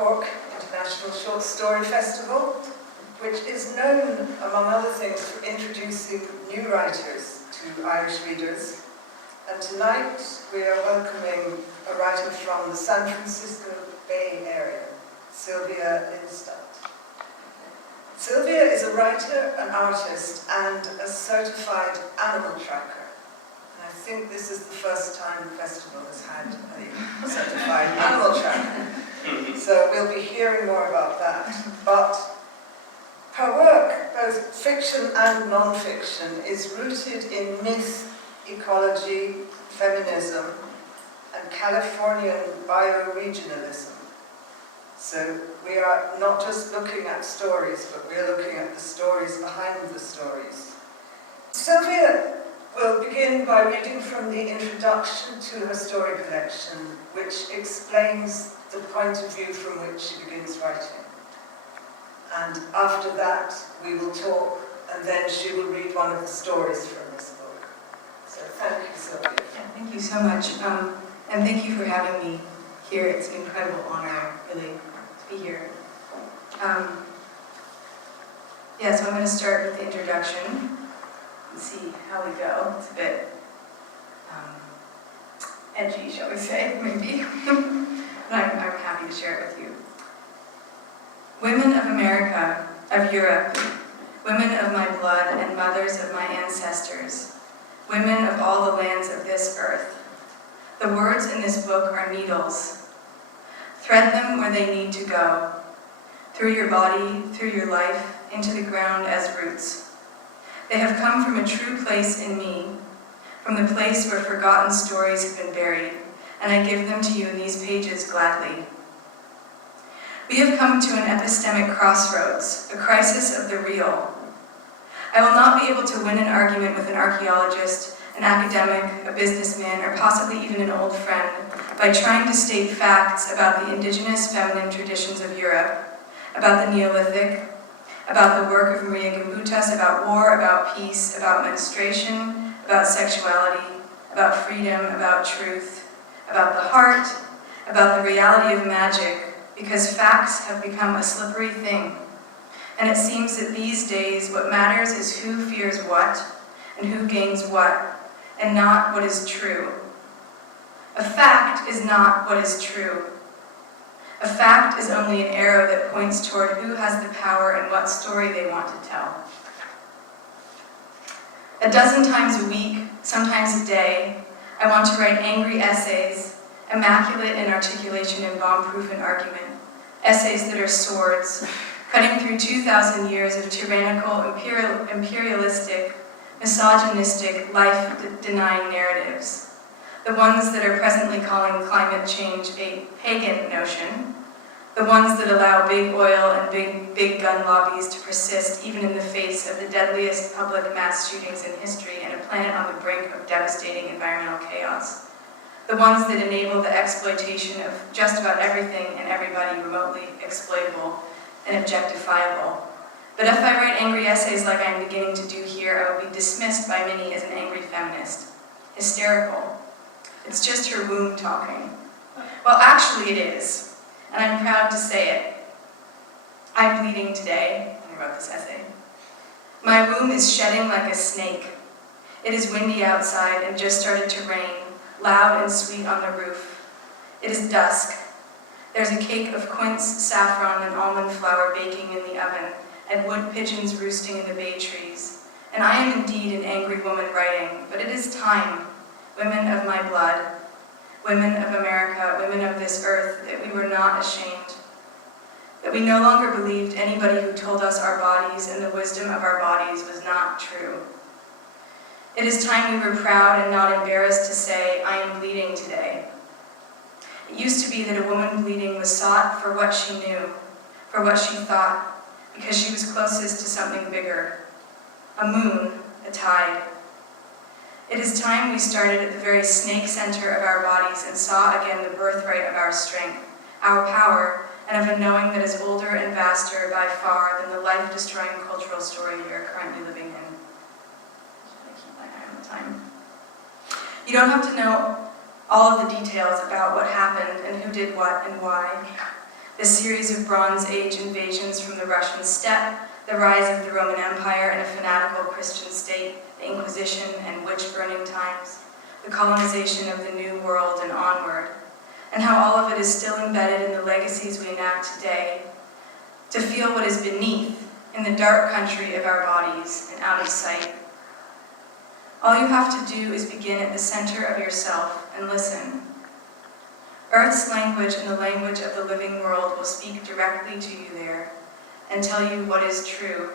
Cork International Short Story Festival, which is known, among other things, for introducing new writers to Irish readers. And tonight we are welcoming a writer from the San Francisco Bay Area, Sylvia Linsteadt. Sylvia is a writer, an artist, and a certified animal tracker. And I think this is the first time the festival has had a certified animal tracker. So we'll be hearing more about that. But her work, both fiction and non-fiction, is rooted in myth, ecology, feminism, and Californian bioregionalism. So we are not just looking at stories, but we're looking at the stories behind the stories. Sylvia will begin by reading from the introduction to her story collection, which explains the point of view from which she begins writing. And after that, we will talk, and then she will read one of the stories from this book. So thank you, Sylvia. Yeah, thank you so much. And thank you for having me here. It's an incredible honor, really, to be here. Yeah, so I'm going to start with the introduction and see how we go. It's a bit edgy, shall we say, maybe. But I'm happy to share it with you. Women of America, of Europe, women of my blood and mothers of my ancestors, women of all the lands of this earth. The words in this book are needles. Thread them where they need to go, through your body, through your life, into the ground as roots. They have come from a true place in me, from the place where forgotten stories have been buried, and I give them to you in these pages gladly. We have come to an epistemic crossroads, a crisis of the real. I will not be able to win an argument with an archaeologist, an academic, a businessman, or possibly even an old friend by trying to state facts about the indigenous feminine traditions of Europe, about the Neolithic, about the work of Maria Gimbutas, about war, about peace, about menstruation, about sexuality, about freedom, about truth, about the heart, about the reality of magic, because facts have become a slippery thing. And it seems that these days what matters is who fears what and who gains what, and not what is true. A fact is not what is true. A fact is only an arrow that points toward who has the power and what story they want to tell. A dozen times a week, sometimes a day, I want to write angry essays, immaculate in articulation and bomb-proof in argument, essays that are swords, cutting through 2,000 years of tyrannical, imperialistic, misogynistic, life-denying narratives. The ones that are presently calling climate change a pagan notion, the ones that allow big oil and big gun lobbies to persist even in the face of the deadliest public mass shootings in history and a planet on the brink of devastating environmental chaos. The ones that enable the exploitation of just about everything and everybody remotely exploitable and objectifiable. But if I write angry essays like I'm beginning to do here, I will be dismissed by many as an angry feminist. Hysterical. It's just her womb talking. Well, actually it is, and I'm proud to say it. I'm bleeding today when I wrote this essay. My womb is shedding like a snake. It is windy outside and just started to rain, loud and sweet on the roof. It is dusk. There's a cake of quince, saffron, and almond flour baking in the oven, and wood pigeons roosting in the bay trees. And I am indeed an angry woman writing, but it is time, women of my blood, women of America, women of this earth, that we were not ashamed, that we no longer believed anybody who told us our bodies and the wisdom of our bodies was not true. It is time we were proud and not embarrassed to say, I am bleeding today. It used to be that a woman bleeding was sought for what she knew, for what she thought, because she was closest to something bigger, a moon, a tide. It is time we started at the very snake center of our bodies and saw again the birthright of our strength, our power, and of a knowing that is older and vaster by far than the life-destroying cultural story we are currently living in. I keep my eye on the time. You don't have to know all of the details about what happened and who did what and why. the series of Bronze Age invasions from the Russian steppe, the rise of the Roman Empire and a fanatical Christian state, the Inquisition and witch-burning times, the colonization of the New World and onward, and how all of it is still embedded in the legacies we enact today, to feel what is beneath, in the dark country of our bodies and out of sight. All you have to do is begin at the center of yourself and listen. Earth's language and the language of the living world will speak directly to you there and tell you what is true.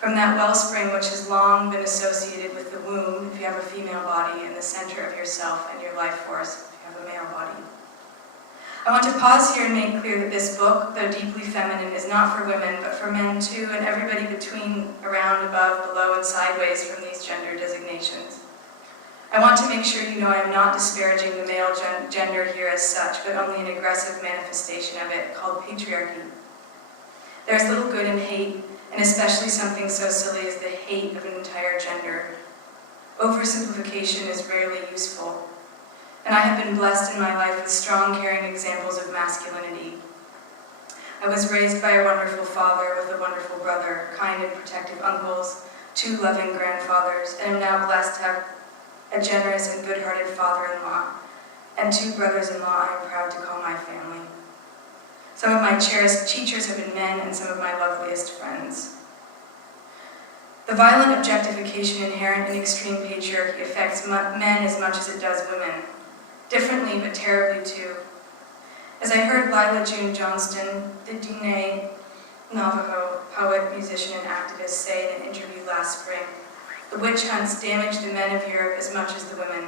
From that wellspring which has long been associated with the womb, if you have a female body, and the center of yourself and your life force, if you have a male body. I want to pause here and make clear that this book, though deeply feminine, is not for women, but for men too, and everybody between, around, above, below, and sideways from these gender designations. I want to make sure you know I am not disparaging the male gender here as such, but only an aggressive manifestation of it, called patriarchy. There is little good in hate, and especially something so silly as the hate of an entire gender. Oversimplification is rarely useful. And I have been blessed in my life with strong, caring examples of masculinity. I was raised by a wonderful father with a wonderful brother, kind and protective uncles, 2 loving grandfathers, and am now blessed to have a generous and good-hearted father-in-law, and 2 brothers-in-law I am proud to call my family. Some of my cherished teachers have been men, and some of my loveliest friends. The violent objectification inherent in extreme patriarchy affects men as much as it does women. Differently, but terribly too. As I heard Lila June Johnston, the Diné Navajo poet, musician, and activist, say in an interview last spring, the witch hunts damaged the men of Europe as much as the women.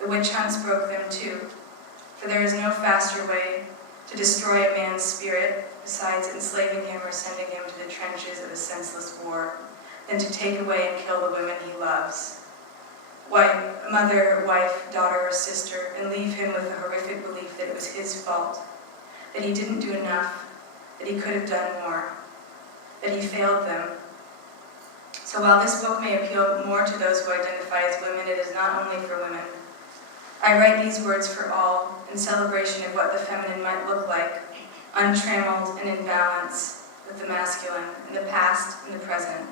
The witch hunts broke them too, for there is no faster way to destroy a man's spirit, besides enslaving him or sending him to the trenches of a senseless war, than to take away and kill the women he loves. Mother, wife, daughter, or sister, and leave him with the horrific belief that it was his fault, that he didn't do enough, that he could have done more, that he failed them. So while this book may appeal more to those who identify as women, it is not only for women. I write these words for all, in celebration of what the feminine might look like, untrammeled and in balance with the masculine, in the past, in the present,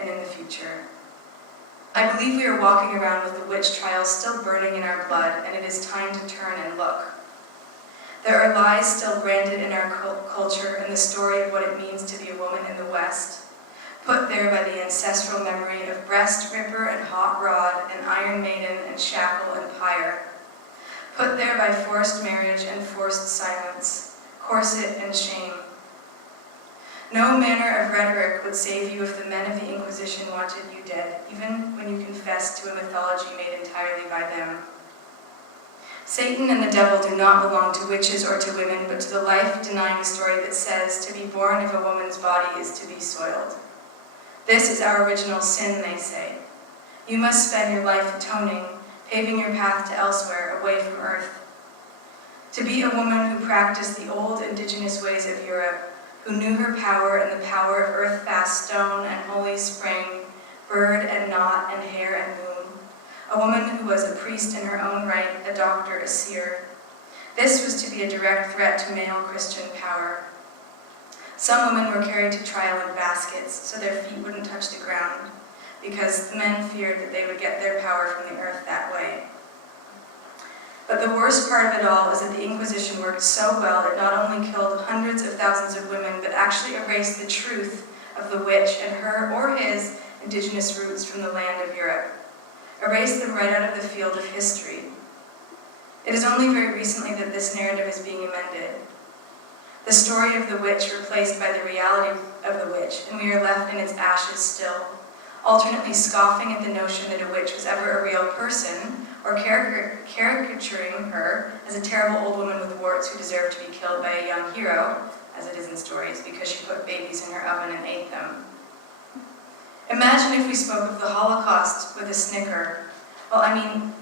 and in the future. I believe we are walking around with the witch trials still burning in our blood, and it is time to turn and look. There are lies still branded in our culture and the story of what it means to be a woman in the West, put there by the ancestral memory of breast ripper and hot rod and iron maiden and shackle and pyre, put there by forced marriage and forced silence, corset and shame. No manner of rhetoric would save you if the men of the Inquisition wanted you dead, even when you confessed to a mythology made entirely by them. Satan and the devil do not belong to witches or to women, but to the life-denying story that says to be born of a woman's body is to be soiled. This is our original sin, they say. You must spend your life atoning, paving your path to elsewhere, away from Earth. To be a woman who practiced the old indigenous ways of Europe, who knew her power and the power of earth-fast stone and holy spring, bird and knot and hair and moon. A woman who was a priest in her own right, a doctor, a seer. This was to be a direct threat to male Christian power. Some women were carried to trial in baskets so their feet wouldn't touch the ground, because the men feared that they would get their power from the earth that way. But the worst part of it all is that the Inquisition worked so well it not only killed hundreds of thousands of women, but actually erased the truth of the witch and her or his indigenous roots from the land of Europe. Erased them right out of the field of history. It is only very recently that this narrative is being amended. The story of the witch replaced by the reality of the witch, and we are left in its ashes still, alternately scoffing at the notion that a witch was ever a real person, or caricaturing her as a terrible old woman with warts who deserved to be killed by a young hero, as it is in stories, because she put babies in her oven and ate them. Imagine if we spoke of the Holocaust with a snicker. Well, I mean,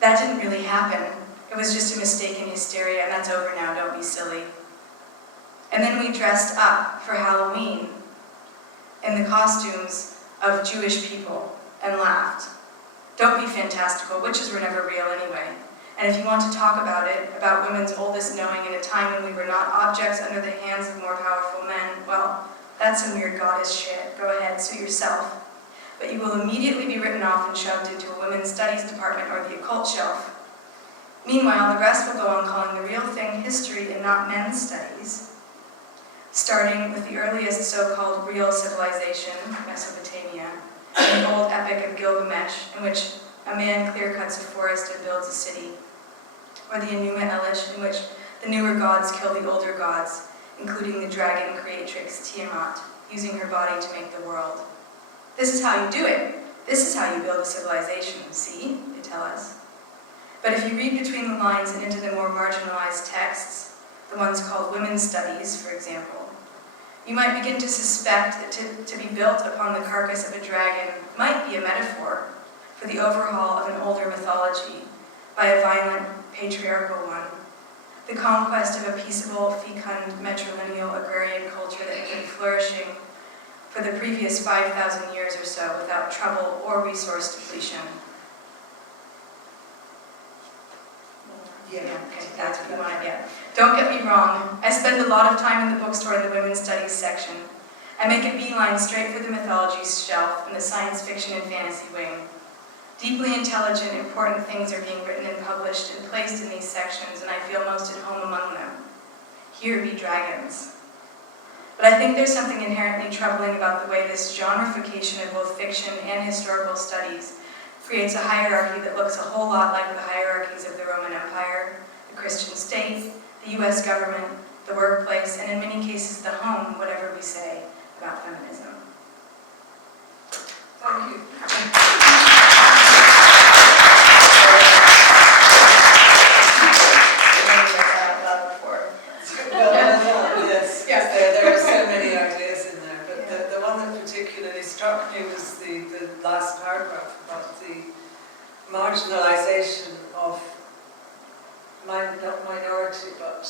that didn't really happen. It was just a mistaken hysteria, and that's over now, don't be silly. And then we dressed up for Halloween in the costumes of Jewish people and laughed. Don't be fantastical, witches were never real anyway. And if you want to talk about it, about women's oldest knowing in a time when we were not objects under the hands of more powerful men, well, that's some weird goddess shit. Go ahead, sue yourself. But you will immediately be written off and shoved into a women's studies department or the occult shelf. Meanwhile, the rest will go on calling the real thing history and not men's studies, starting with the earliest so-called real civilization, Mesopotamia, and the old epic of Gilgamesh, in which a man clear-cuts a forest and builds a city, or the Enuma Elish, in which the newer gods kill the older gods, including the dragon creatrix Tiamat, using her body to make the world. This is how you do it. This is how you build a civilization, see? They tell us. But if you read between the lines and into the more marginalized texts, the ones called women's studies, for example, you might begin to suspect that to be built upon the carcass of a dragon might be a metaphor for the overhaul of an older mythology by a violent, patriarchal one, the conquest of a peaceable, fecund, matrilineal agrarian culture that had been flourishing for the previous 5,000 years or so without trouble or resource depletion. Yeah, okay, that's what you wanted, yeah. Don't get me wrong, I spend a lot of time in the bookstore in the women's studies section. I make a beeline straight for the mythology shelf and the science fiction and fantasy wing. Deeply intelligent, important things are being written and published and placed in these sections, and I feel most at home among them. Here be dragons. But I think there's something inherently troubling about the way this genreification of both fiction and historical studies creates a hierarchy that looks a whole lot like the hierarchies of the Roman Empire, the Christian state, the US government, the workplace, and in many cases the home, whatever we say about feminism. Thank you. There are so many ideas in there, but the one that particularly struck me was the last paragraph about the marginalization of not minority but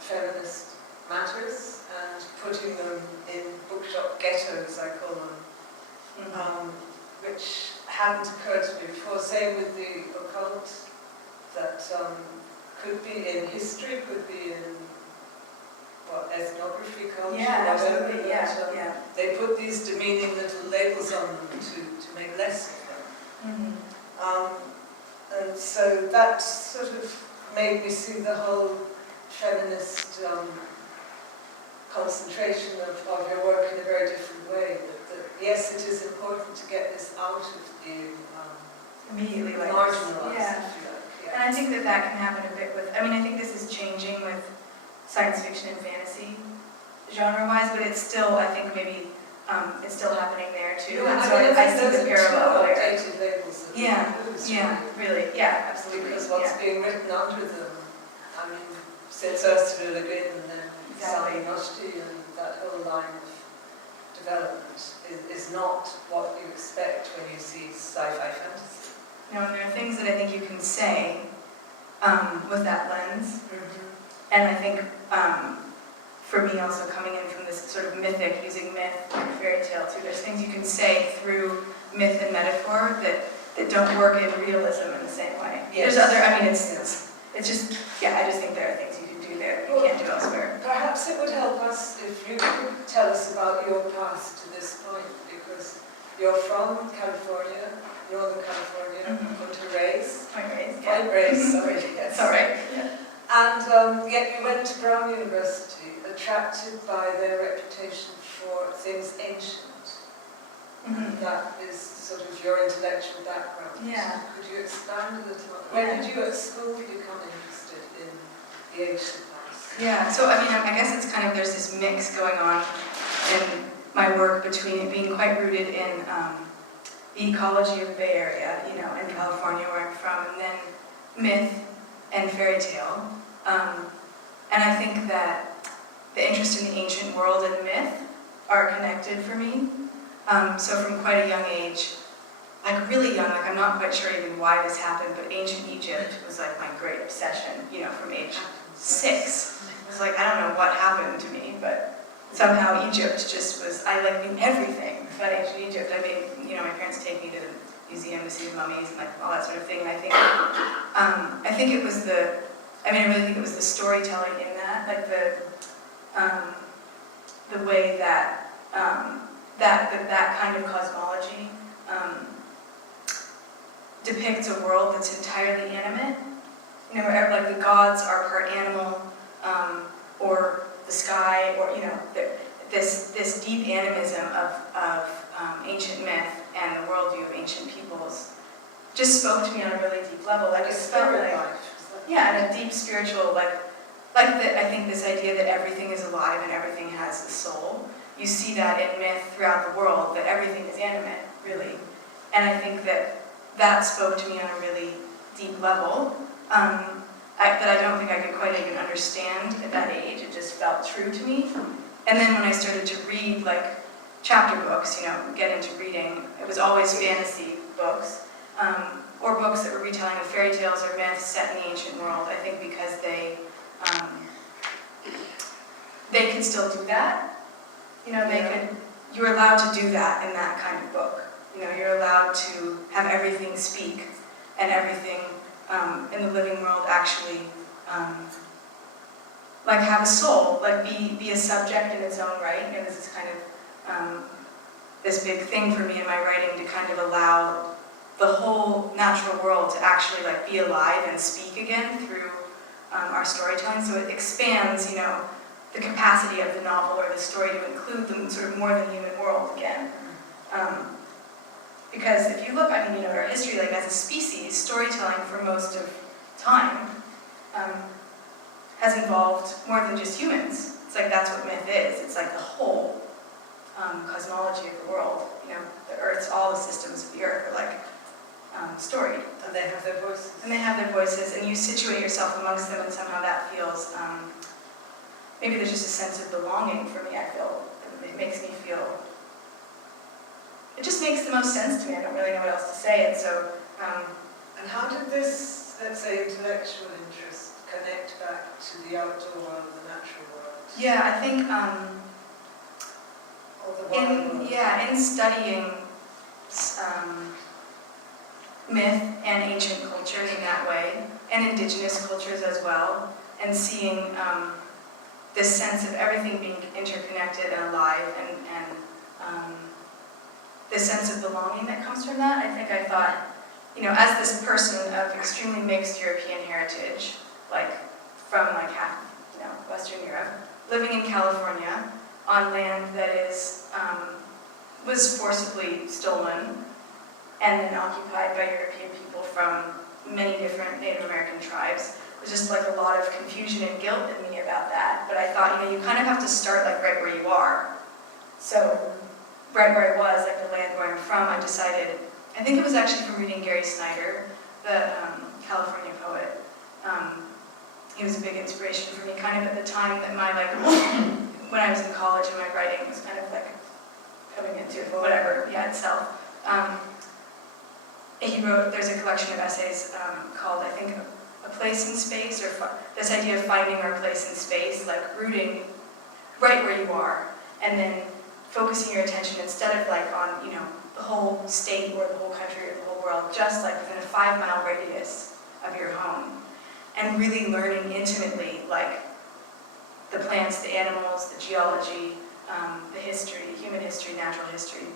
feminist matters and putting them in bookshop ghettos, I call them, which hadn't occurred to me before. Same with the occult, that could be in history, could be in ethnography, culture, yeah, whatever. absolutely, yeah. They put these demeaning little labels on them to make less of them. And so that sort of made me see the whole feminist concentration of your work in a very different way. That yes, it is important to get this out of being immediately like marginalized. Yeah. And I think that can happen a bit with, I think this is changing with science fiction and fantasy genre-wise, but it's still, I think maybe it's still happening there too. Yeah, and so I see the parallel there. Updated labels. Really, yeah, absolutely. Because what's being written under them, since Ursula Le Guin and then Sally Rushdie and that whole line of development is not what you expect when you see sci-fi fantasy. No, and there are things that I think you can say with that lens. And I think for me also coming in from this sort of mythic, using myth and fairy tale too, there's things you can say through myth and metaphor that don't work in realism in the same way. Yes. There's other, it's just, I just think there are things you can do there that you can't do elsewhere. Perhaps it would help us if you could tell us about your path to this point, because you're from California, Northern California, Point Reyes. Point Reyes, sorry, yes. All right. Yeah. And yet you went to Brown University, attracted by their reputation for things ancient. And that is sort of your intellectual background. Yeah. Could you expand a little on that? When did you at school become interested in the ancient past? Yeah, so I guess it's kind of, there's this mix going on in my work between it being quite rooted in the ecology of the Bay Area, in California where I'm from, and then myth and fairy tale. And I think that the interest in the ancient world and myth are connected for me. So from quite a young age, really young, I'm not quite sure even why this happened, but ancient Egypt was like my great obsession, from age 6. It was like, I don't know what happened to me, but somehow Egypt just was, I knew everything about ancient Egypt. My parents take me to the museums the city of mummies and like all that sort of thing. And I think it was I really think it was the storytelling in that, like the way that that kind of cosmology depicts a world that's entirely animate. You know, where like the gods are part animal, or the sky, or this deep animism of ancient myth and the worldview of ancient peoples just spoke to me on a really deep level. Like it felt like, and a deep spiritual, I think this idea that everything is alive and everything has a soul. You see that in myth throughout the world, that everything is animate, really. And I think that spoke to me on a really deep level. That I don't think I could quite even understand at that age. It just felt true to me. And then when I started to read chapter books, get into reading, it was always fantasy books, or books that were retelling of fairy tales or myths set in the ancient world. I think because they could still do that. You were allowed to do that in that kind of book. You're allowed to have everything speak and everything in the living world actually have a soul, be a subject in its own right. This is kind of this big thing for me in my writing, to kind of allow the whole natural world to actually be alive and speak again through our storytelling. So it expands, the capacity of the novel or the story to include the sort of more than human world again. Because if you look, at our history, as a species, storytelling for most of time has involved more than just humans. It's that's what myth is. It's the whole cosmology of the world. The Earth's, all the systems of the Earth are storied. And they have their voices. And they have their voices, and you situate yourself amongst them, and somehow that feels, maybe there's just a sense of belonging for me, I feel. It makes me feel, it just makes the most sense to me. I don't really know what else to say. And so, and how did this, let's say, intellectual interest connect back to the outdoor world, the natural world? Yeah, I think Or the wild world? in studying myth and ancient cultures in that way, and indigenous cultures as well, and seeing this sense of everything being interconnected and alive, and this sense of belonging that comes from that. I thought, as this person of extremely mixed European heritage, from half, Western Europe, living in California on land that was forcibly stolen and then occupied by European people from many different Native American tribes. There's just a lot of confusion and guilt in me about that. But I thought, you kind of have to start right where you are. So right where I was, the land where I'm from, I decided, I think it was actually from reading Gary Snyder, the California poet. He was a big inspiration for me, kind of at the time that my, when I was in college and my writing was kind of coming into whatever, itself. He wrote, there's a collection of essays called, I think, A Place in Space, or this idea of finding our place in space, rooting right where you are, and then focusing your attention instead of on, the whole state or the whole country or the whole world, just within a 5-mile radius of your home, and really learning intimately, the plants, the animals, the geology, the history, human history, natural history,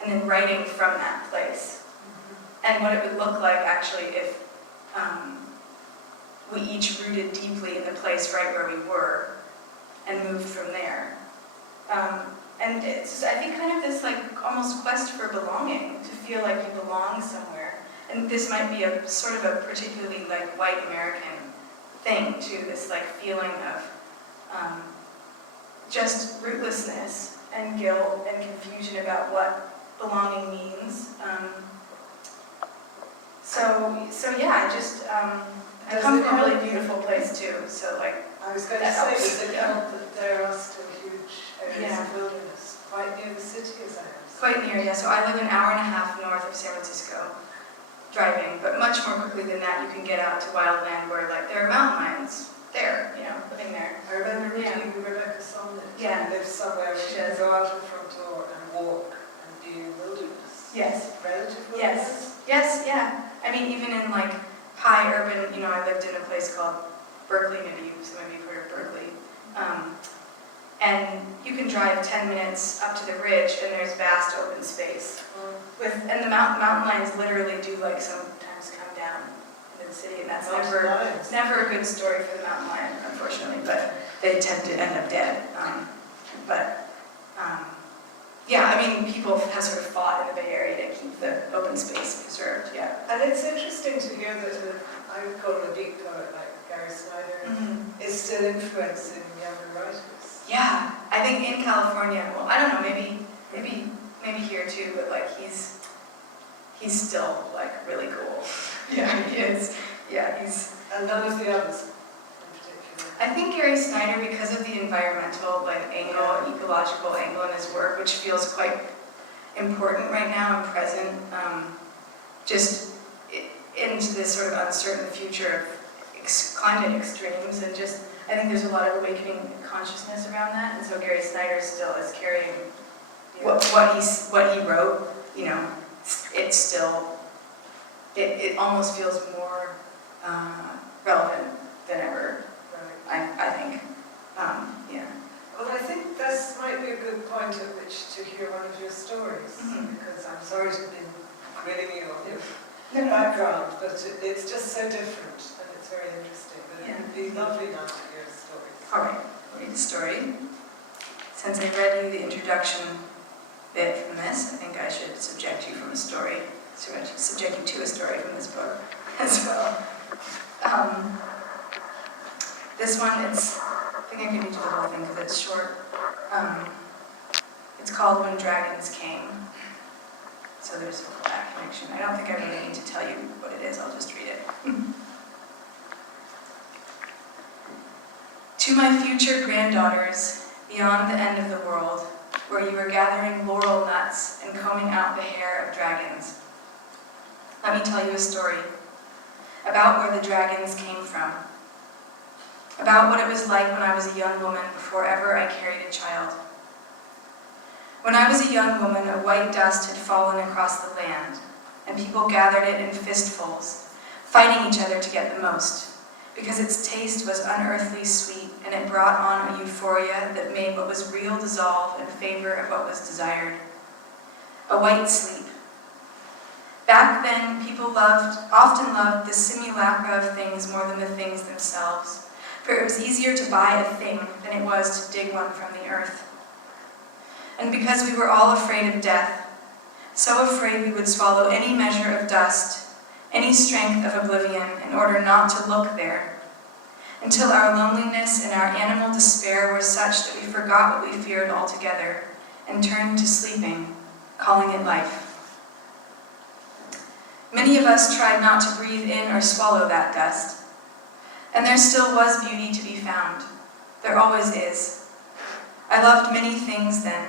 and then writing from that place. And what it would look like, actually, if we each rooted deeply in the place right where we were and moved from there. And it's, I think, kind of this almost quest for belonging, to feel like you belong somewhere. And this might be a sort of a particularly white American thing too, this feeling of just rootlessness and guilt and confusion about what belonging means. So yeah, I come from a really beautiful place too, so I was going to say, does it help that there are still huge areas of wilderness quite near the city, as I understand? Quite near, yeah. So I live an hour and a half north of San Francisco, driving, but much more quickly than that you can get out to wildland where there are mountain lions there, living there. I remember reading Rebecca Solnit, Yeah. who lives somewhere where she can go out of the front door and walk and be in wilderness. Yes. Relative Yes. wilderness? Yes, yeah. I mean, even in like high urban, I lived in a place called Berkeley, some of you have heard of Berkeley. And you can drive 10 minutes up to the ridge and there's vast open space. And the mountain lions literally do like sometimes come down into the city, and that's never a good story for the mountain lion, unfortunately, but they tend to end up dead. Yeah, I mean, people have sort of fought in the Bay Area to keep the open space preserved, yeah. And it's interesting to hear that I would call him a deep poet like Gary Snyder is still influencing younger writers. Yeah, I think in California, well, I don't know, maybe here too, but like he's still like really cool. Yeah, he is. Yeah, and none of the others in particular. I think Gary Snyder, because of the environmental angle, ecological angle in his work, which feels quite important right now and present, just into this sort of uncertain future of climate extremes, and just I think there's a lot of awakening consciousness around that, and so Gary Snyder still is carrying what he wrote. It's still it almost feels more relevant than ever. I think. Yeah. Well, I think this might be a good point at which to hear one of your stories, because I'm sorry to be grilling you on your background, but it's just so different and it's very interesting. But it would be lovely now to hear stories. All right, I'll read a story. Since I read you the introduction bit from this, I think I should subject you to a story from this book as well. This one, I think I can read you the whole thing because it's short. It's called When Dragons Came. So there's that connection. I don't think I really need to tell you what it is, I'll just read it. To my future granddaughters, beyond the end of the world, where you are gathering laurel nuts and combing out the hair of dragons, let me tell you a story about where the dragons came from, about what it was like when I was a young woman before ever I carried a child. When I was a young woman, a white dust had fallen across the land, and people gathered it in fistfuls, fighting each other to get the most, because its taste was unearthly sweet, and it brought on a euphoria that made what was real dissolve in favor of what was desired. A white sleep. Back then, people often loved the simulacra of things more than the things themselves, for it was easier to buy a thing than it was to dig one from the earth. And because we were all afraid of death, so afraid we would swallow any measure of dust, any strength of oblivion, in order not to look there, until our loneliness and our animal despair were such that we forgot what we feared altogether and turned to sleeping, calling it life. Many of us tried not to breathe in or swallow that dust, and there still was beauty to be found. There always is. I loved many things then.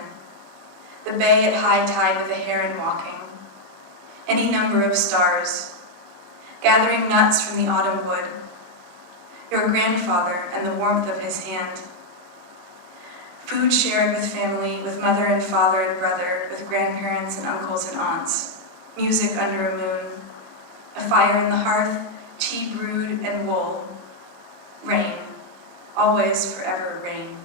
The bay at high tide with a heron walking, any number of stars, gathering nuts from the autumn wood, your grandfather and the warmth of his hand, food shared with family, with mother and father and brother, with grandparents and uncles and aunts, music under a moon, a fire in the hearth, tea brewed and wool, rain, always forever rain.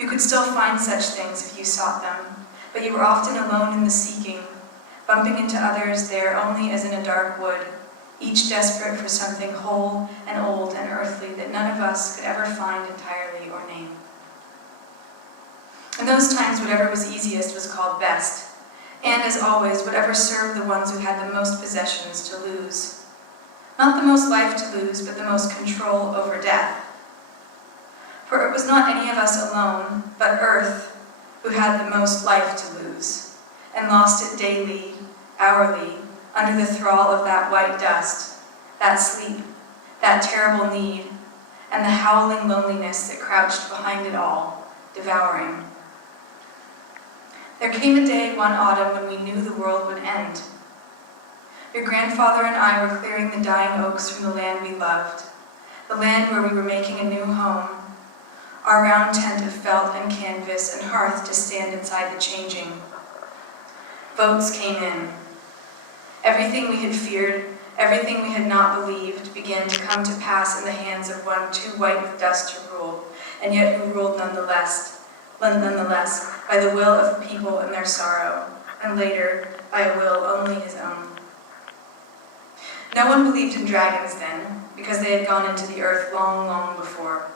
You could still find such things if you sought them, but you were often alone in the seeking, bumping into others there only as in a dark wood, each desperate for something whole and old and earthly that none of us could ever find entirely or name. In those times, whatever was easiest was called best, and as always, whatever served the ones who had the most possessions to lose. Not the most life to lose, but the most control over death. For it was not any of us alone, but Earth, who had the most life to lose, and lost it daily, hourly, under the thrall of that white dust, that sleep, that terrible need, and the howling loneliness that crouched behind it all, devouring. There came a day one autumn when we knew the world would end. Your grandfather and I were clearing the dying oaks from the land we loved, the land where we were making a new home, our round tent of felt and canvas and hearth to stand inside the changing. Votes came in. Everything we had feared, everything we had not believed, began to come to pass in the hands of one too white with dust to rule, and yet who ruled nonetheless, by the will of the people and their sorrow, and later, by a will only his own. No one believed in dragons then, because they had gone into the earth long, long before.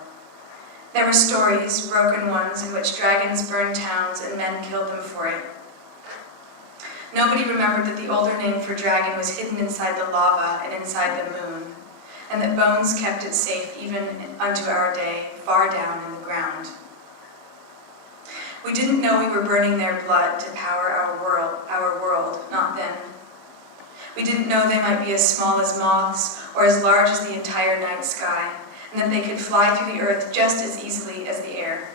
There were stories, broken ones, in which dragons burned towns and men killed them for it. Nobody remembered that the older name for dragon was hidden inside the lava and inside the moon, and that bones kept it safe even unto our day, far down in the ground. We didn't know we were burning their blood to power our world, not then. We didn't know they might be as small as moths or as large as the entire night sky, and that they could fly through the earth just as easily as the air.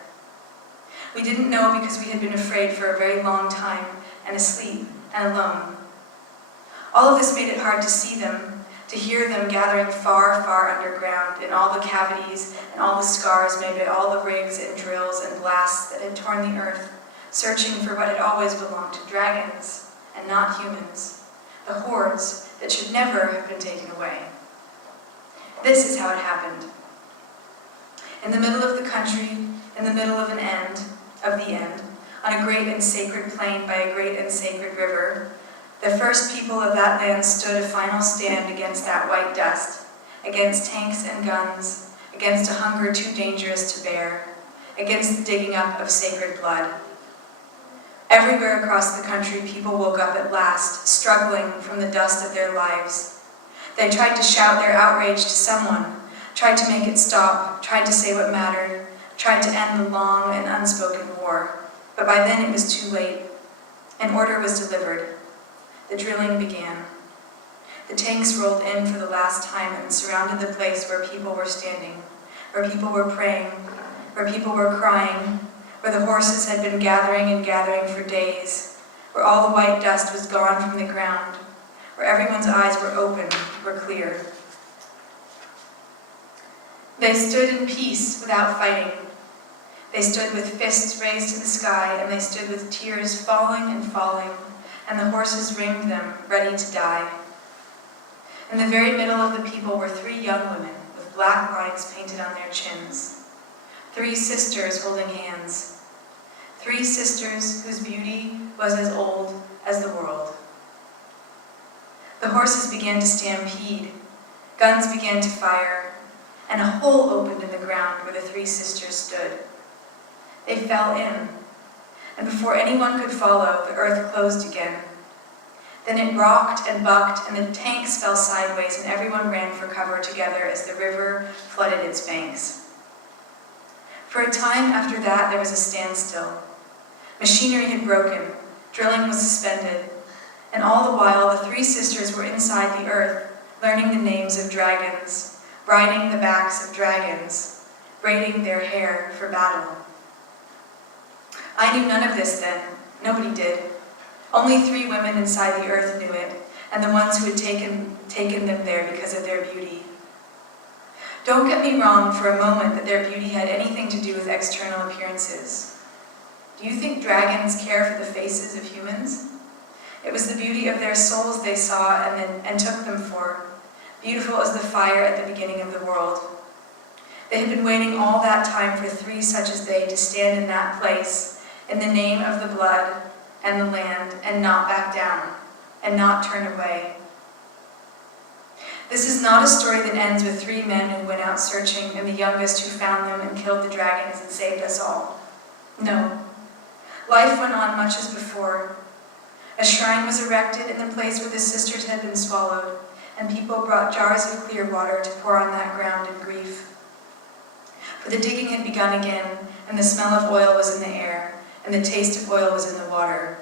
We didn't know because we had been afraid for a very long time and asleep and alone. All of this made it hard to see them, to hear them gathering far, far underground in all the cavities and all the scars made by all the rigs and drills and blasts that had torn the earth, searching for what had always belonged to dragons and not humans, the hordes that should never have been taken away. This is how it happened. In the middle of the country, in the middle of the end, on a great and sacred plain by a great and sacred river, the first people of that land stood a final stand against that white dust, against tanks and guns, against a hunger too dangerous to bear, against the digging up of sacred blood. Everywhere across the country, people woke up at last, struggling from the dust of their lives. They tried to shout their outrage to someone, tried to make it stop, tried to say what mattered, tried to end the long and unspoken war. But by then it was too late. An order was delivered. The drilling began. The tanks rolled in for the last time and surrounded the place where people were standing, where people were praying, where people were crying, where the horses had been gathering and gathering for days, where all the white dust was gone from the ground, where everyone's eyes were open, were clear. They stood in peace without fighting. They stood with fists raised to the sky, and they stood with tears falling and falling, and the horses ringed them, ready to die. In the very middle of the people were 3 young women with black lines painted on their chins. 3 sisters holding hands. 3 sisters whose beauty was as old as the world. The horses began to stampede. Guns began to fire, and a hole opened in the ground where the 3 sisters stood. They fell in, and before anyone could follow, the earth closed again. Then it rocked and bucked, and the tanks fell sideways, and everyone ran for cover together as the river flooded its banks. For a time after that, there was a standstill. Machinery had broken, drilling was suspended, and all the while the 3 sisters were inside the earth, learning the names of dragons, riding the backs of dragons, braiding their hair for battle. I knew none of this then. Nobody did. Only 3 women inside the earth knew it, and the ones who had taken them there because of their beauty. Don't get me wrong for a moment that their beauty had anything to do with external appearances. Do you think dragons care for the faces of humans? It was the beauty of their souls they saw and took them for, beautiful as the fire at the beginning of the world. They had been waiting all that time for 3 such as they to stand in that place, in the name of the blood and the land, and not back down, and not turn away. This is not a story that ends with 3 men who went out searching, and the youngest who found them and killed the dragons and saved us all. No. Life went on much as before. A shrine was erected in the place where the sisters had been swallowed, and people brought jars of clear water to pour on that ground in grief. For the digging had begun again, and the smell of oil was in the air, and the taste of oil was in the water.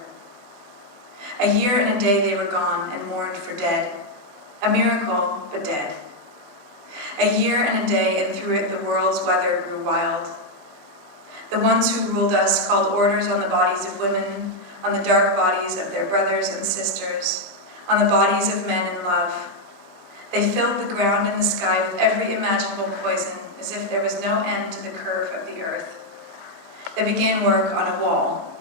A year and a day they were gone and mourned for dead. A miracle, but dead. A year and a day, and through it the world's weather grew wild. The ones who ruled us called orders on the bodies of women, on the dark bodies of their brothers and sisters, on the bodies of men in love. They filled the ground and the sky with every imaginable poison, as if there was no end to the curve of the earth. They began work on a wall.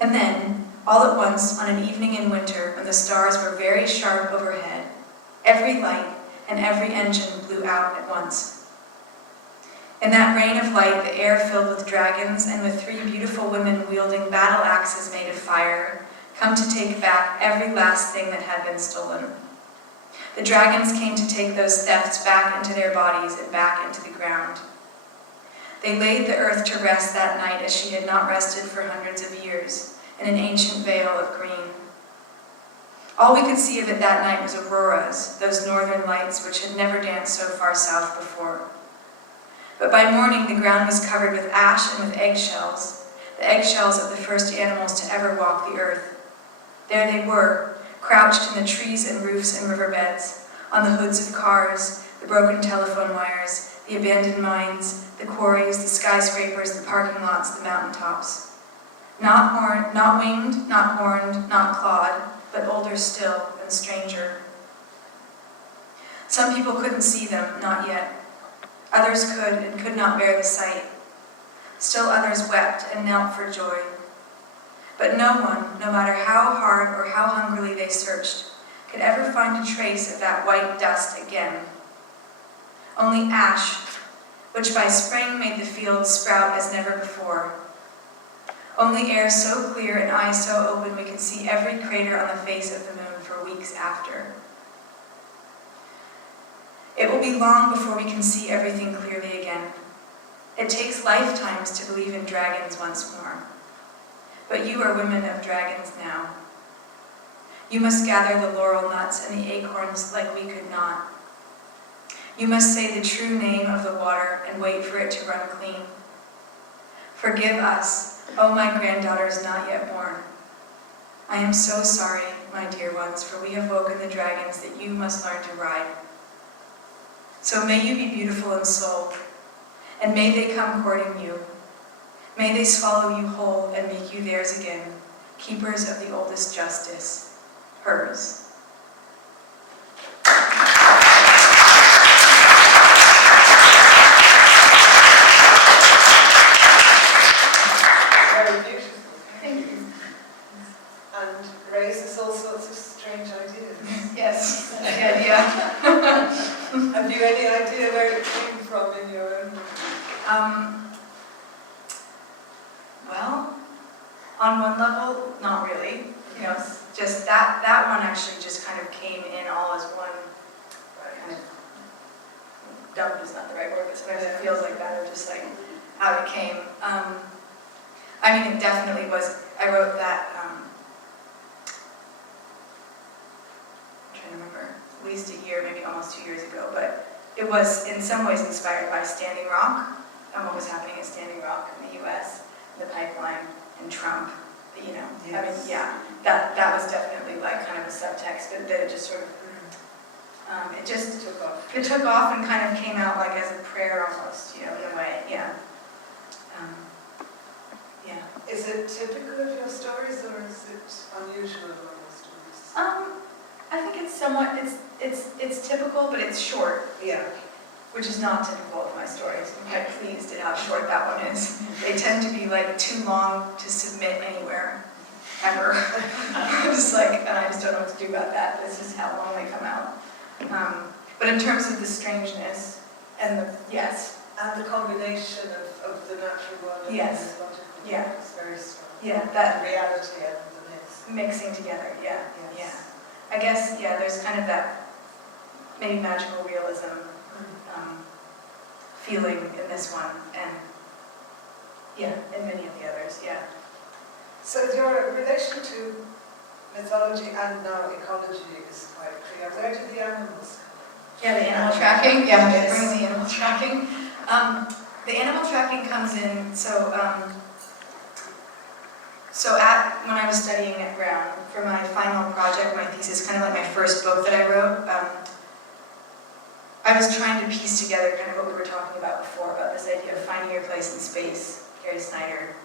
And then, All at once, on an evening in winter, when the stars were very sharp overhead, every light and every engine blew out at once. In that rain of light, the air filled with dragons and with 3 beautiful women wielding battle axes made of fire, come to take back every last thing that had been stolen. The dragons came to take those thefts back into their bodies and back into the ground. They laid the earth to rest that night as she had not rested for hundreds of years, in an ancient veil of green. All we could see of it that night was auroras, those northern lights which had never danced so far south before. But by morning the ground was covered with ash and with eggshells, the eggshells of the first animals to ever walk the earth. There they were, crouched in the trees and roofs and riverbeds, on the hoods of cars, the broken telephone wires, the abandoned mines, the quarries, the skyscrapers, the parking lots, the mountaintops. Not winged, not horned, not clawed, but older still and stranger. Some people couldn't see them, not yet. Others could and could not bear the sight. Still others wept and knelt for joy. But no one, no matter how hard or how hungrily they searched, could ever find a trace of that white dust again. Only ash, which by spring made the fields sprout as never before. Only air so clear and eyes so open we could see every crater on the face of the moon for weeks after. It will be long before we can see everything clearly again. It takes lifetimes to believe in dragons once more. But you are women of dragons now. You must gather the laurel nuts and the acorns like we could not. You must say the true name of the water and wait for it to run clean. Forgive us, O my granddaughters not yet born. I am so sorry, my dear ones, for we have woken the dragons that you must learn to ride. So may you be beautiful in soul, and may they come courting you. May they swallow you whole and make you theirs again, keepers of the oldest justice, hers. Very beautiful. Thank you. And raises all sorts of strange ideas. Yes, that's the idea. Have you any idea where it came from in your own life? Well, on one level, not really. You know, it's just that one actually just kind of came in all as one kind of, dumped is not the right word, but sometimes it feels like that, or just like how it came. I mean, it definitely was, I wrote that, I'm trying to remember, at least a year, maybe almost 2 years ago, but it was in some ways inspired by Standing Rock and what was happening at Standing Rock in the US, the pipeline, and Trump, you know. Yes. I mean, yeah, that was definitely like kind of a subtext, but then it just sort of, it just took off. It took off and kind of came out like as a prayer almost, you know, in a way, yeah. Yeah. Is it typical of your stories, or is it unusual of your stories? I think it's somewhat, it's typical, but it's short. Yeah. Which is not typical of my stories. I'm quite pleased at how short that one is. They tend to be like too long to submit anywhere, ever. Just like, and I just don't know what to do about that. This is how long they come out. But in terms of the strangeness and the, yes. And the combination of the natural world and yes. the mythological yeah. world is very strong. Yeah, that reality and the myth. Mixing together, yeah. Yes. Yeah. I guess, yeah, there's kind of that maybe magical realism feeling in this one, and yeah, in many of the others, yeah. So your relation to mythology and now ecology is quite clear. Where do the animals come from? Yeah, the animal tracking, yeah, yes. bring the animal tracking. The animal tracking comes in, when I was studying at Brown, for my final project, my thesis, kind of like my first book that I wrote, I was trying to piece together kind of what we were talking about before, about this idea of finding your place in space, Gary Snyder.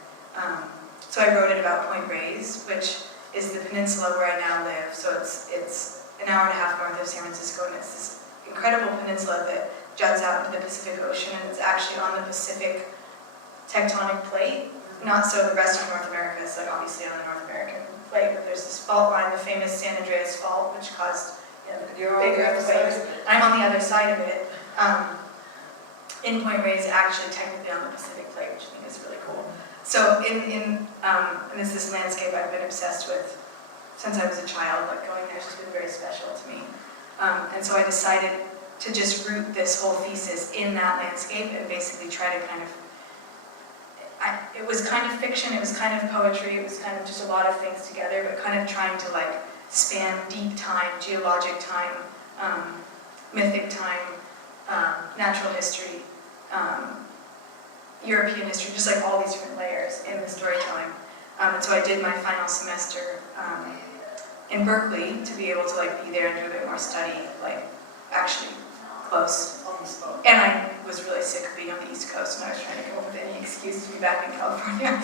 So I wrote it about Point Reyes, which is the peninsula where I now live. So it's an hour and a half north of San Francisco, and it's this incredible peninsula that juts out into the Pacific Ocean, and it's actually on the Pacific tectonic plate. Not so the rest of North America, it's like obviously on the North American plate, but there's this fault line, the famous San Andreas Fault, which caused You're on big the other side earthquakes. of it. I'm on the other side of it. In Point Reyes, actually technically on the Pacific Plate, which I think is really cool. So and it's this landscape I've been obsessed with since I was a child. Like going there's just been very special to me. And so I decided to just root this whole thesis in that landscape and basically try to kind of, it was kind of fiction, it was kind of poetry, it was kind of just a lot of things together, but kind of trying to like span deep time, geologic time, mythic time, natural history, European history, just like all these different layers in the storytelling. And so I did my final semester in Berkeley to be able to like be there and do a bit more study, like actually close. On the spot. And I was really sick of being on the East Coast, and I was trying to come up with any excuse to be back in California.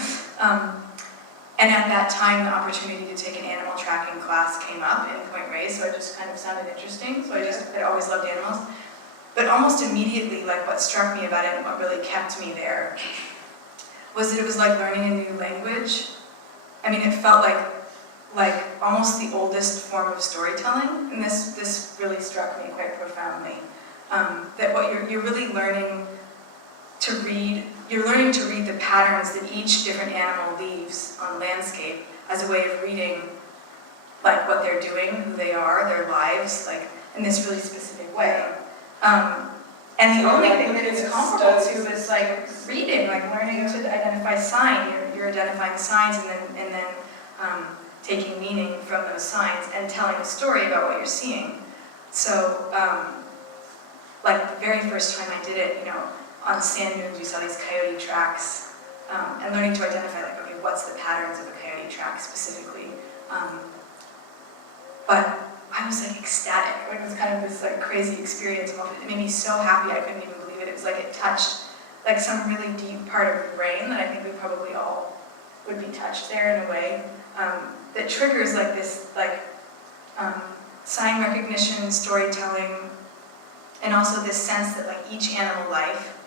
And at that time, the opportunity to take an animal tracking class came up in Point Reyes, so it just kind of sounded interesting. So I always loved animals. But almost immediately, like what struck me about it and what really kept me there was that it was like learning a new language. I mean, it felt like almost the oldest form of storytelling, and this really struck me quite profoundly. That what you're really learning to read, you're learning to read the patterns that each different animal leaves on the landscape as a way of reading like what they're doing, who they are, their lives, like in this really specific way. And the only thing that it's comparable to is like reading, like learning to identify sign. You're identifying signs and then taking meaning from those signs and telling a story about what you're seeing. So, like the very first time I did it, on sand dunes we saw these coyote tracks, and learning to identify like, okay, what's the patterns of a coyote track specifically. But I was like ecstatic. It was kind of this like crazy experience. It made me so happy I couldn't even believe it. It was like it touched like some really deep part of your brain that I think we probably all would be touched there in a way that triggers like this like sign recognition, storytelling, and also this sense that like each animal life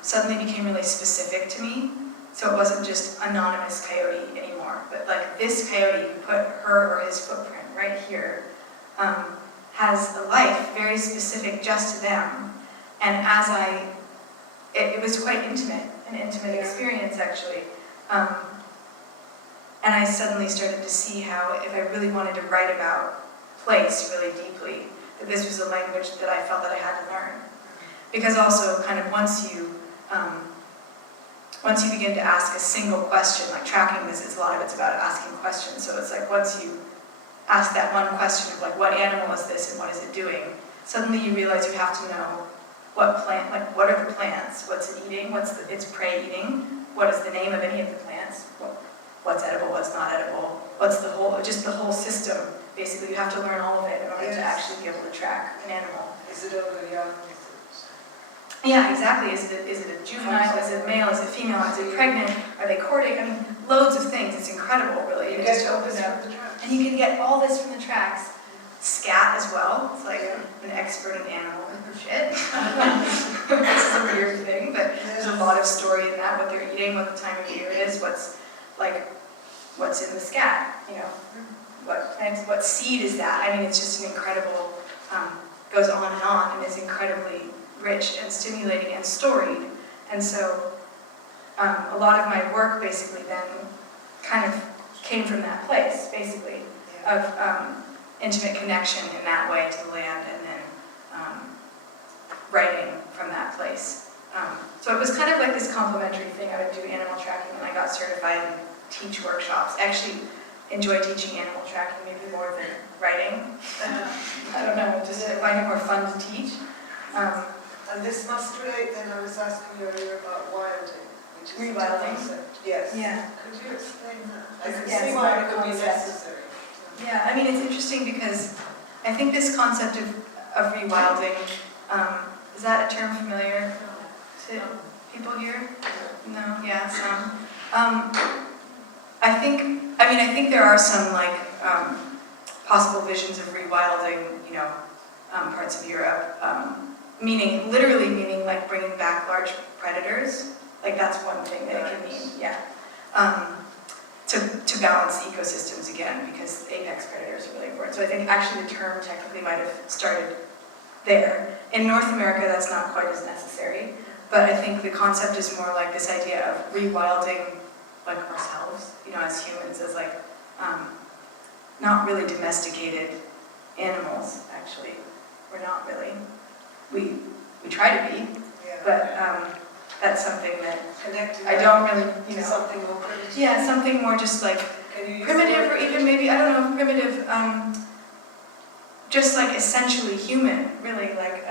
suddenly became really specific to me. So it wasn't just anonymous coyote anymore, but like this coyote, you put her or his footprint right here, has a life very specific just to them. And as it was quite intimate, an intimate experience actually. And I suddenly started to see how if I really wanted to write about place really deeply, that this was a language that I felt that I had to learn. Because also kind of once you begin to ask a single question, like tracking this, a lot of it's about asking questions. So it's like once you ask that one question of like what animal is this and what is it doing, suddenly you realize you have to know what plant, like what are the plants, what's it eating, what's its prey eating, what is the name of any of the plants, what's edible, what's not edible, what's the whole system. Basically, you have to learn all of it in order to actually be able to track an animal. Is it over young? Yeah, exactly. Is it a juvenile? Is it male? Is it female? Is it pregnant? Are they courting? I mean, loads of things. It's incredible, really. You get all this from the tracks. And you can get all this from the tracks. Scat as well. It's like an expert in animal shit. This is a weird thing, but there's a lot of story in that. What they're eating, what the time of year it is, what's in the scat. What plants, what seed is that? I mean, it's just an incredible. Goes on, and is incredibly rich and stimulating and storied. And so a lot of my work basically then kind of came from that place, basically, of intimate connection in that way to the land, and then writing from that place. So it was kind of like this complementary thing. I would do animal tracking when I got certified and teach workshops. I actually enjoy teaching animal tracking maybe more than writing. I don't know, just I find it more fun to teach. And this must relate then, I was asking you earlier about wilding, which is Rewilding? the concept. Yes. Yeah. Could you explain that? I can Yes, see why it could be concept. necessary. Yeah, I mean, it's interesting because I think this concept of rewilding, is that a term familiar to people here? No? Yeah, some. I think there are some like possible visions of rewilding, parts of Europe, literally meaning like bringing back large predators. Like that's one thing that it can mean. Yeah. to balance ecosystems again, because apex predators are really important. So I think actually the term technically might have started there. In North America, that's not quite as necessary, but I think the concept is more like this idea of rewilding like ourselves, you know, as humans, as like not really domesticated animals, actually. We're not really. We try to be, but that's something that Connected I don't really, you know. something more primitive. Yeah, something more just like primitive, or even maybe, I don't know, primitive, just like essentially human, really, like,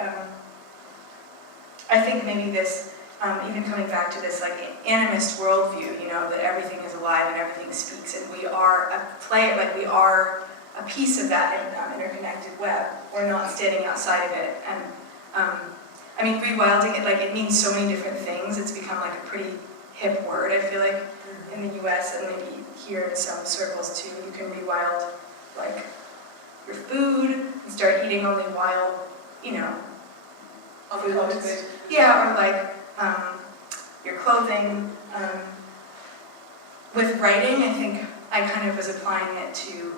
I think maybe this, even coming back to this like animist worldview, you know, that everything is alive and everything speaks, and we are we are a piece of that interconnected web. We're not standing outside of it, and I mean, rewilding, it means so many different things. It's become like a pretty hip word, I feel like, in the US, and maybe here in some circles too. You can rewild like your food and start eating only wild, you know, foods. Yeah, or like your clothing. With writing, I think I kind of was applying it to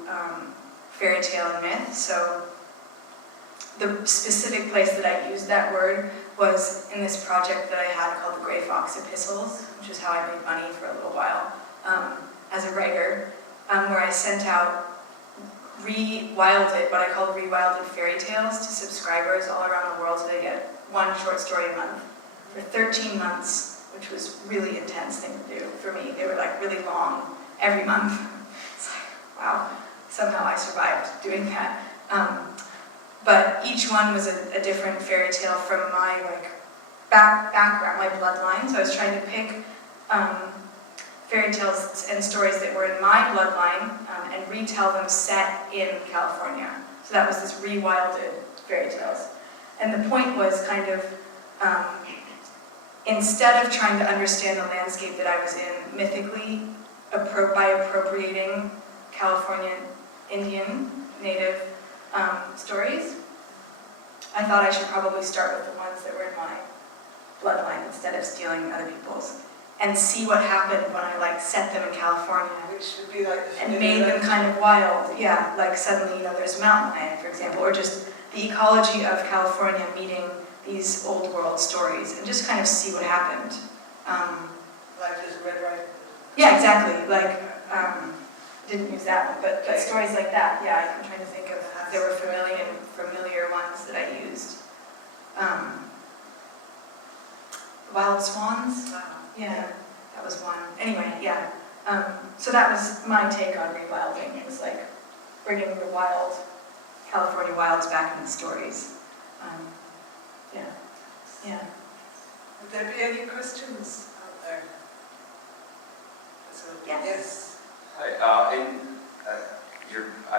fairy tale and myth. So the specific place that I used that word was in this project that I had called the Grey Fox Epistles, which is how I made money for a little while as a writer, where I sent out what I called rewilded fairy tales to subscribers all around the world, so they get one short story a month for 13 months, which was really intense thing to do for me. They were like really long every month. It's like, wow, somehow I survived doing that. But each one was a different fairy tale from my like background, my bloodline. So I was trying to pick fairy tales and stories that were in my bloodline and retell them set in California. So that was this rewilded fairy tales. And the point was kind of, instead of trying to understand the landscape that I was in mythically, by appropriating Californian Indian native stories, I thought I should probably start with the ones that were in my bloodline instead of stealing other people's, and see what happened when I like set them in California, Which would be like and made them kind of wild. Yeah, like suddenly, you know, there's a mountain lion, for example, or just the ecology of California meeting these old world stories, and just kind of see what happened. like this Red Riding Hood. Yeah, exactly. Like, didn't use that one, but stories like that. Yeah, I'm trying to think of if there were familiar ones that I used. Wild swans. Yeah, that was one. Anyway, yeah. So that was my take on rewilding. It was like bringing the wild, California wilds back in the stories. Yeah. Would there be any questions out there? So, yes. Hi. I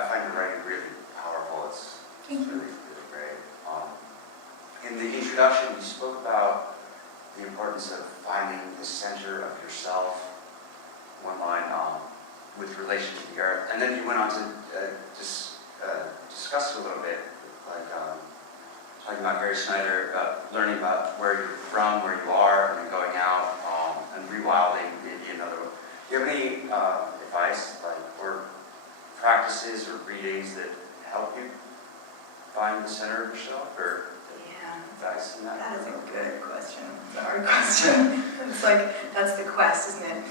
find your writing really powerful. It's really, really great. In the introduction, you spoke about the importance of finding the center of yourself, one line, with relation to the earth. And then you went on to discuss it a little bit, like talking about Gary Snyder, about learning about where you're from, where you are, and then going out and rewilding maybe another one. Do you have any advice, or practices or readings that help you find the center of yourself, or advice in that? That is a good question. It's a hard question. It's like, that's the quest, isn't it?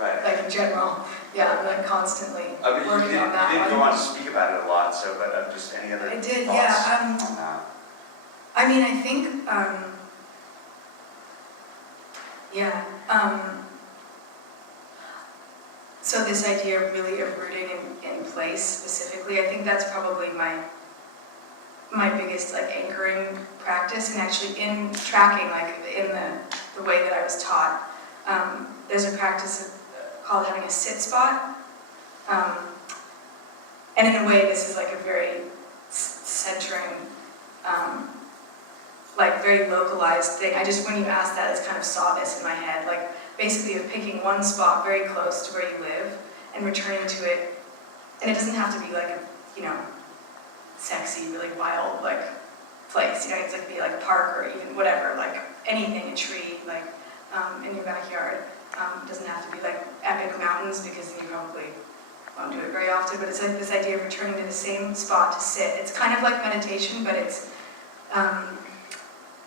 Right. Like in general. Yeah, I'm like constantly working on that. You didn't go on to speak about it a lot, so, but just any other I did, thoughts yeah. on that? I mean, I think, so this idea really of rooting in place specifically, I think that's probably my biggest like anchoring practice, and actually in tracking, like in the way that I was taught. There's a practice called having a sit spot. And in a way, this is like a very centering, like very localized thing. When you asked that, I just kind of saw this in my head, like basically of picking one spot very close to where you live and returning to it. And it doesn't have to be like a, sexy, really wild, like place. It's like be like a park or even whatever, like anything, a tree, like in your backyard. It doesn't have to be like epic mountains because you probably won't do it very often, but it's like this idea of returning to the same spot to sit. It's kind of like meditation, but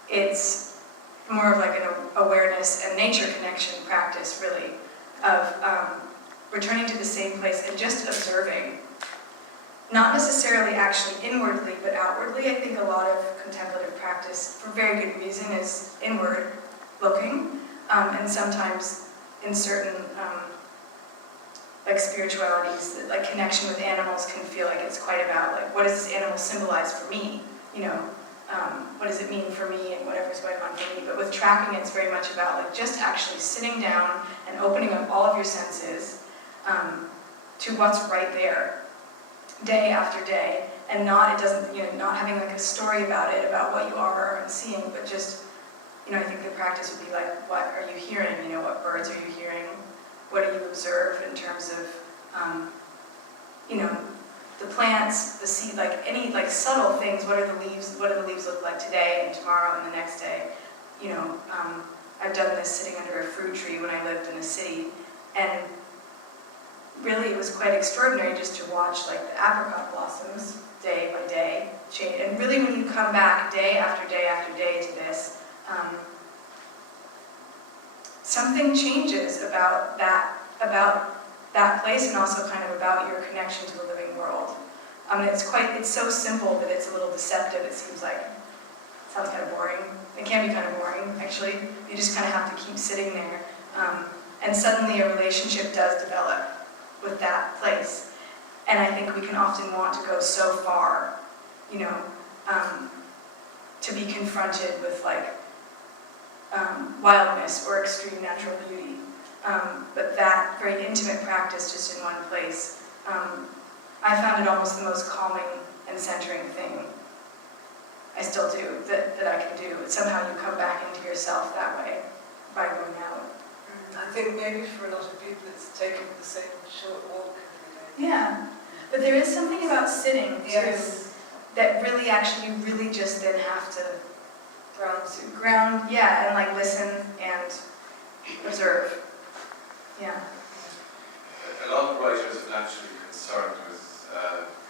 it's more of like an awareness and nature connection practice, really, of returning to the same place and just observing. Not necessarily actually inwardly, but outwardly. I think a lot of contemplative practice, for very good reason, is inward looking, and sometimes in certain like spiritualities, like connection with animals can feel like it's quite about like, what does this animal symbolize for me? You know, what does it mean for me and whatever's going on for me? But with tracking, it's very much about like just actually sitting down and opening up all of your senses to what's right there, day after day, and not having like a story about it, about what you are seeing, but just, I think the practice would be like, what are you hearing? What birds are you hearing? What do you observe in terms of, the plants, the seed, like any like subtle things. What are the leaves? What do the leaves look like today and tomorrow and the next day? I've done this sitting under a fruit tree when I lived in a city, and really it was quite extraordinary just to watch like the apricot blossoms day by day change. And really, when you come back day after day after day to this, something changes about that place, and also kind of about your connection to the living world. It's so simple that it's a little deceptive, it seems like. It sounds kind of boring. It can be kind of boring, actually. You just kind of have to keep sitting there. And suddenly a relationship does develop with that place. And I think we can often want to go so far, to be confronted with like wildness or extreme natural beauty. But that very intimate practice just in one place, I found it almost the most calming and centering thing. I still do, that I can do. Somehow you come back into yourself that way by going out. I think maybe for a lot of people it's taking the same short walk every day. Yeah, but there is something about sitting too, Yes. that really actually you really just then have to ground, and like listen and observe. Yeah. A lot of writers are naturally concerned with the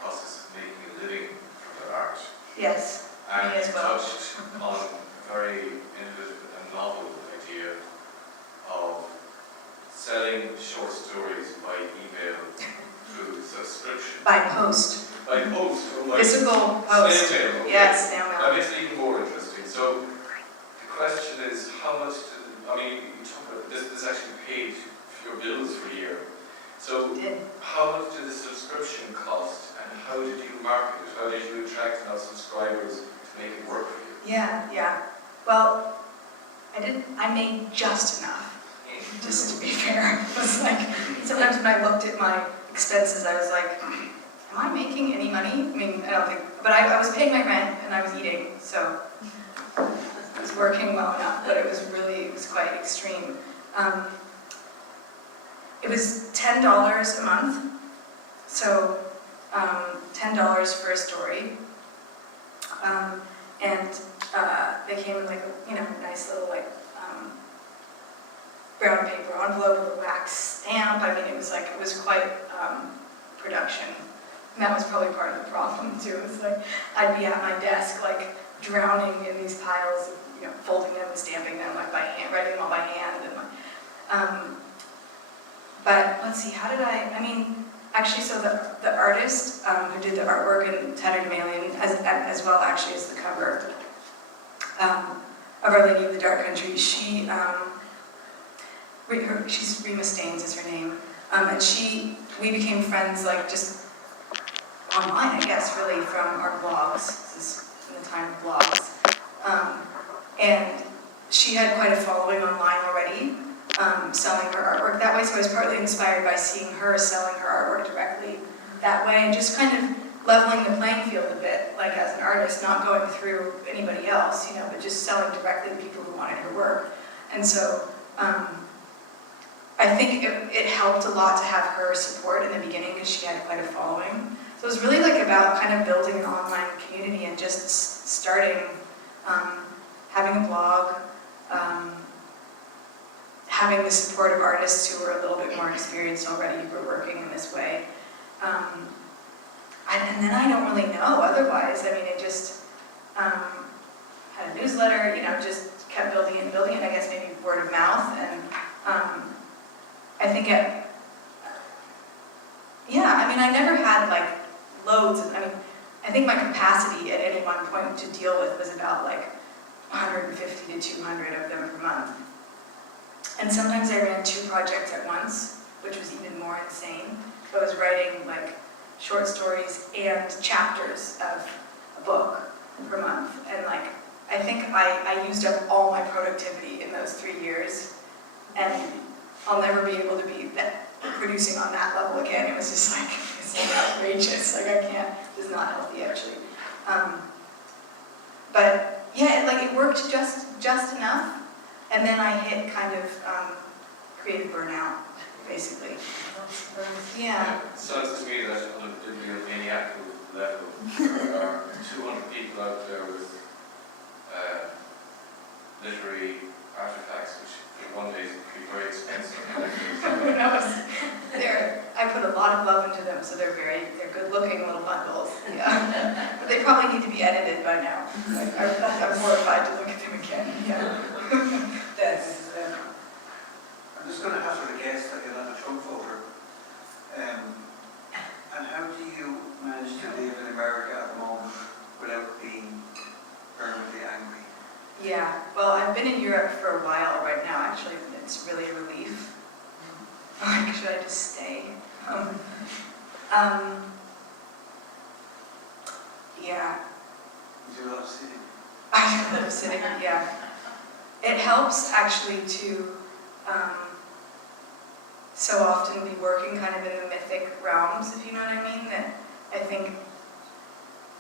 process of making a living from their art. Yes. And Me as well. touched on a very innovative and novel idea of selling short stories by email through subscription. By post. By post. Physical post. Snail mail. Yes, snail mail. That makes it even more interesting. So the question is, how much you talk about this actually paid your bills for a year. So how much did the subscription cost, and how did you market it? How did you attract enough subscribers to make it work for you? Yeah. Well, I made just enough, just to be fair. It was like, sometimes when I looked at my expenses, I was like, am I making any money? I don't think, but I was paying my rent and I was eating, so it was working well enough, but it was quite extreme. It was $10 a month, so $10 for a story, and they came in like a nice little like brown paper envelope with a wax stamp. It was quite production. And that was probably part of the problem too. It was like I'd be at my desk like drowning in these piles of folding them and stamping them like by hand, writing them all by hand, and but let's see, how did actually, so the artist who did the artwork in Tatterdemalion, as well actually as the cover of Our Lady of the Dark Country, she's Rima Staines is her name, and we became friends like just online, I guess, really from our blogs. This is in the time of blogs, and she had quite a following online already. Selling her artwork that way, so I was partly inspired by seeing her selling her artwork directly that way, and just kind of leveling the playing field a bit, like as an artist, not going through anybody else, but just selling directly to people who wanted her work. And so I think it helped a lot to have her support in the beginning because she had quite a following. So it was really like about kind of building an online community and just starting, having a blog, having the support of artists who were a little bit more experienced already, who were working in this way. And then I don't really know otherwise. I mean, it just had a newsletter, just kept building it and building it. I guess maybe word of mouth. And I think I never had like loads. I think my capacity at any one point to deal with was about like 150 to 200 of them per month. And sometimes I ran 2 projects at once, which was even more insane. So I was writing like short stories and chapters of a book per month. And like, I think I used up all my productivity in those 3 years. And I'll never be able to be producing on that level again. It was just like, it's outrageous. Like I can't, it's not healthy actually. But yeah, it worked just enough. And then I hit kind of creative burnout, basically. Yeah. It sounds to me that on a bibliomaniacal level, there are 200 people out there with literary artifacts, which in one day could be very expensive. Who knows? I put a lot of love into them, so they're good-looking little bundles. Yeah. But they probably need to be edited by now. I'm horrified to look at them again. Yeah. That's. I'm just going to hazard a guess that you're not a Trump voter. And how do you manage to live in America at the moment without being permanently angry? Yeah, well, I've been in Europe for a while right now, actually. It's really a relief. Like, should I just stay? Yeah. You do a lot of sitting. I love sitting, yeah. It helps, actually, to so often be working kind of in the mythic realms, if you know what I mean. That I think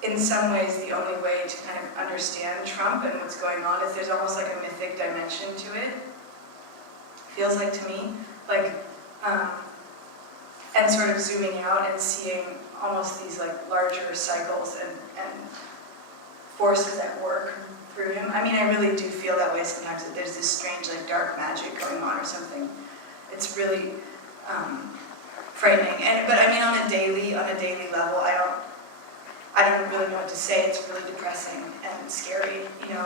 in some ways the only way to kind of understand Trump and what's going on is there's almost like a mythic dimension to it. Feels like to me. Like, and sort of zooming out and seeing almost these like larger cycles and forces at work through him. I mean, I really do feel that way sometimes, that there's this strange like dark magic going on or something. It's really frightening. But I mean, on a daily level, I don't really know what to say. It's really depressing and scary, and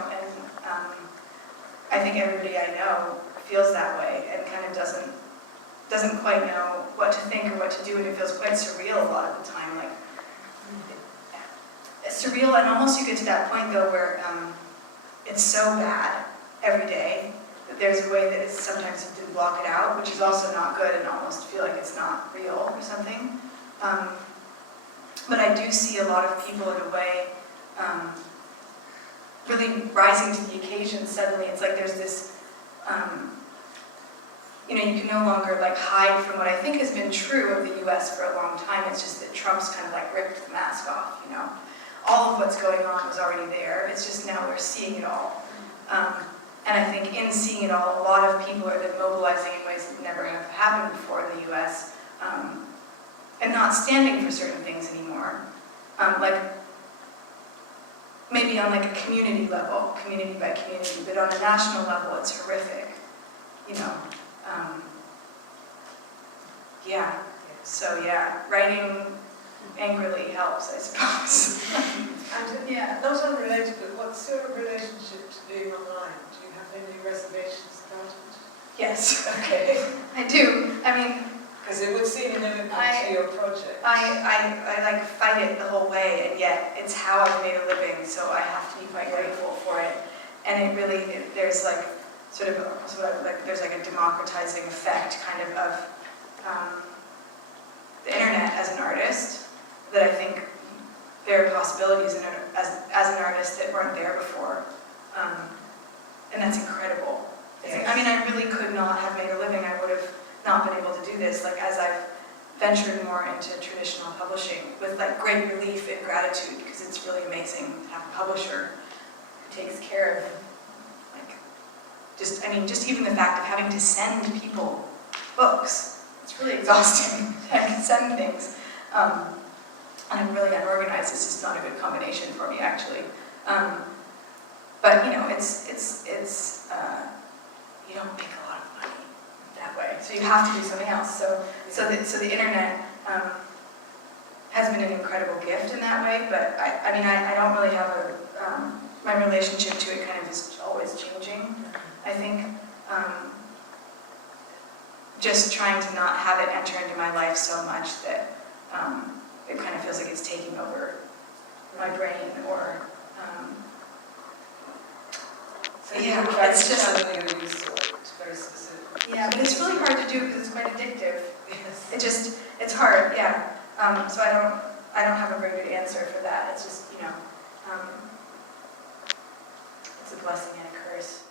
I think everybody I know feels that way and kind of doesn't quite know what to think or what to do, and it feels quite surreal a lot of the time. Like, it's surreal, and almost you get to that point though where it's so bad every day that there's a way that it's sometimes to block it out, which is also not good and almost feel like it's not real or something. But I do see a lot of people in a way really rising to the occasion suddenly. It's like there's this, you can no longer like hide from what I think has been true of the US for a long time. It's just that Trump's kind of like ripped the mask off, All of what's going on was already there. It's just now we're seeing it all. And I think in seeing it all, a lot of people are then mobilizing in ways that never have happened before in the US. And not standing for certain things anymore. Like, maybe on like a community level, community by community, but on a national level, it's horrific, Yeah, so yeah, writing angrily helps, I suppose. And yeah. not unrelated, but what's your relationship to being online? Do you have any reservations about it? Yes, Okay. I do. I mean, Because it would seem inimical to your project. I like fight it the whole way, and yet it's how I've made a living, so I have to be quite grateful for it. And it really, there's like sort of there's like a democratizing effect kind of the internet as an artist, that I think there are possibilities in it as an artist that weren't there before, and that's incredible. Yes. I mean, I really could not have made a living. I would have not been able to do this. Like, as I've ventured more into traditional publishing, with like great relief and gratitude, because it's really amazing to have a publisher who takes care of, like, just even the fact of having to send people books. It's really exhausting. I can send things. And I'm really unorganized. It's just not a good combination for me, actually. But it's you don't make a lot of money. you have to do something else. So the internet has been an incredible gift in that way, but I mean, I don't really have my relationship to it kind of is always changing. I think just trying to not have it enter into my life so much that it kind of feels like it's taking over my brain, or So yeah, you try it's to just channel your use of it very specifically. yeah, but it's really hard to do because it's quite addictive. Yes. It's hard, yeah. So I don't have a very good answer for that. It's just, it's a blessing and a curse.